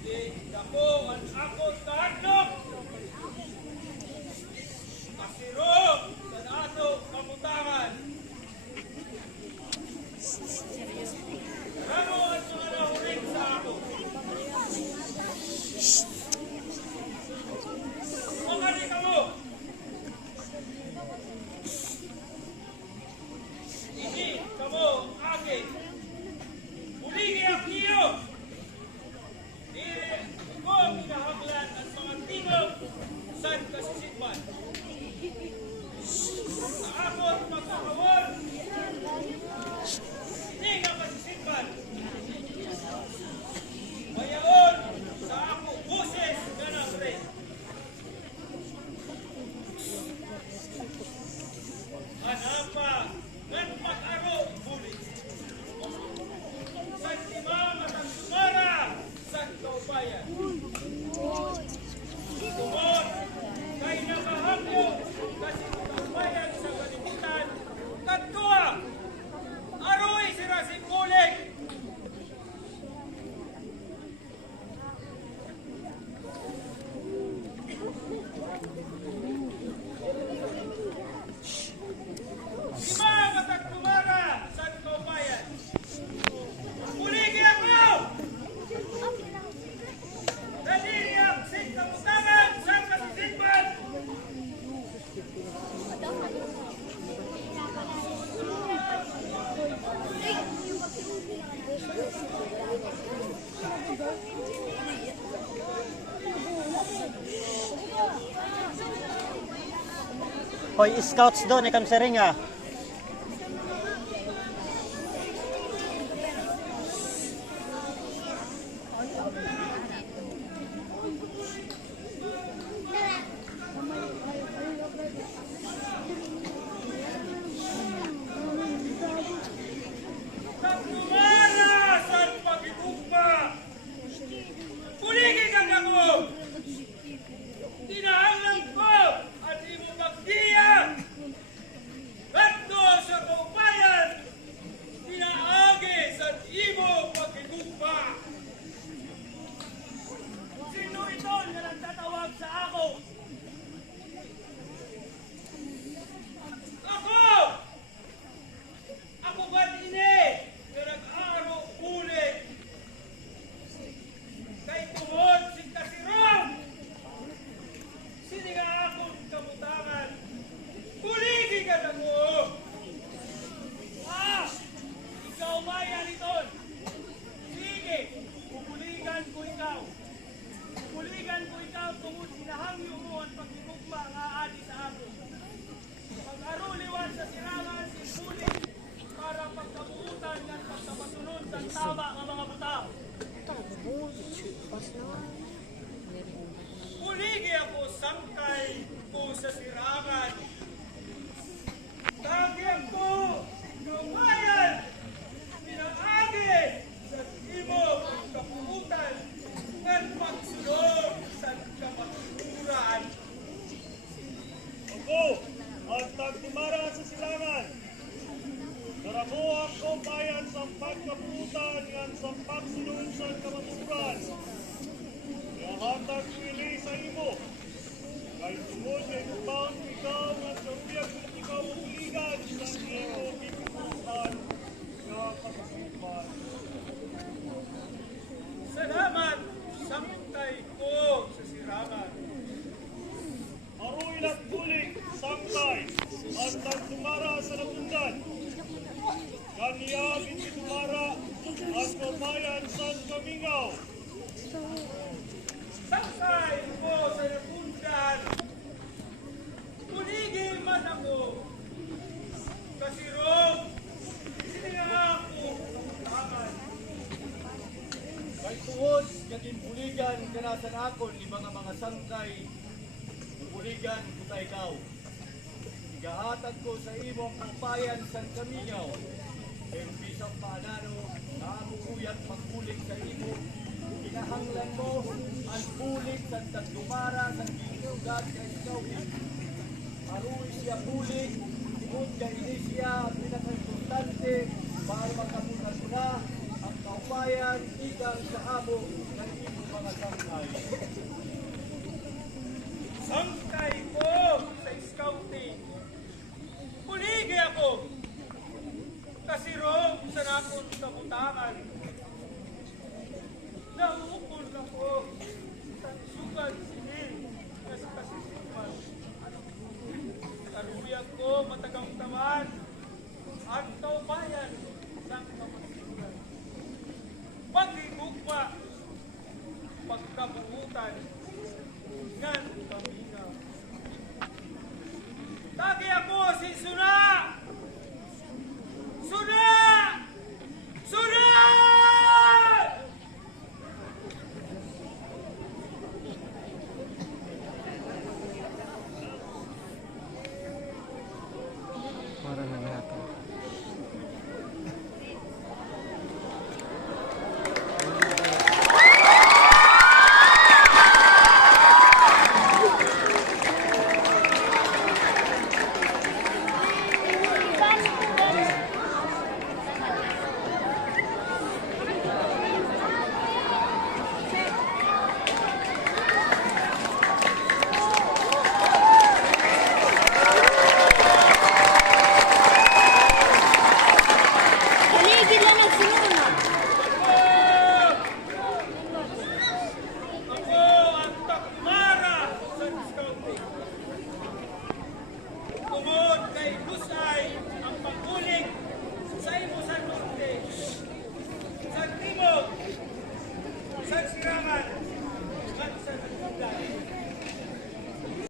Dako ang akong kahadlok. Kasiro sa ato kabutangan. Kamo ang mga nahuring sa ako. O kani kamo. Hindi kamo akin. Buligi ang iyo. Ko ang kinahanglan at mga tingog sa kasisigman. Sa akot magkakawal, hindi nga kasisigman. Mayaon sa ako boses ganang rin. Anapa, ngan pag-aro bulit. Sa timang at ang sumara sa kaubayan. Tumot, kay nakahapyo kasi kaubayan sa kalimutan. Katua, aroy sila si Kulik. Timang at ang sumara sa kaubayan. Kuligi ako! Daliri ang singkamutangan sa kasisigman! Hoy, scouts doon, ikam sa ring ah. Katumara sa pag-igugma! Kuligi kang ako! Tinahanglan ko at imo pagdiyan! Ganto sa kaubayan! Tinaagi sa imo pag-igugma! Sino ito na nagtatawag sa ako? Ako! Ako ba ini na nag-aro ulit? Kay tungod si Kasirong! Sini nga akong kabutangan. Kuligi ka na mo! Ikaw maya niton! Sige, pupuligan ko ikaw. Pupuligan ko ikaw tungod sinahangyo mo ang pagkikugma nga adi sa ako. Pag-aruliwan sa sirangan si Kulik para pagkabuutan ng pagkapasunod sa tama ng mga butang. Kuligi ako sangkay ko sa sirangan. Tagyan ko, kawayan, pinaagi sa imo pagkabuutan ng pagsunod sa kapaturan. Ako, ang tagtumara sa silangan. Naramo ako bayan sa pagkaputan ng sa pagsunod sa kamaturan. Ihahatag ko ili sa imo. Kay tungod kay upang ikaw ang siyang ikaw uligan sa imo piputan nga kapasupan. Salamat, sangkay ko sa sirangan. Aroy lang Kulik, sangkay, at tagtumara sa napundan. Kaniya tumara at kumayan sa kamingaw. Sangkay ko sa napundan. Kuligi man ako. Kasirong, sini nga ako kabutangan. Kay tuod, yakin buligan kanasan akon ni mga sangkay, buligan kuta ikaw. Igahatag ko sa imong kapayan sa kamingaw. Pero bisang paanano, naamukuyat pagbulig sa imo. Kinahanglan mo ang bulig sa tagdumara sa ginugat sa ikaw. Aruy siya bulig, tungod ka ini siya ang pinaka-importante para makamutan na ang kaupayan igang sa amo ng imong mga sangkay. Sangkay ko sa scouting. Puligi ako. Kasirong sa nakon kabutangan. Naukol ako sa sugal sinil na sa kasisipan. Kaluyag ko matagang taman at kaubayan sa kamasigan. Pagigugma, pagkabuutan, ngan paminaw. Tagi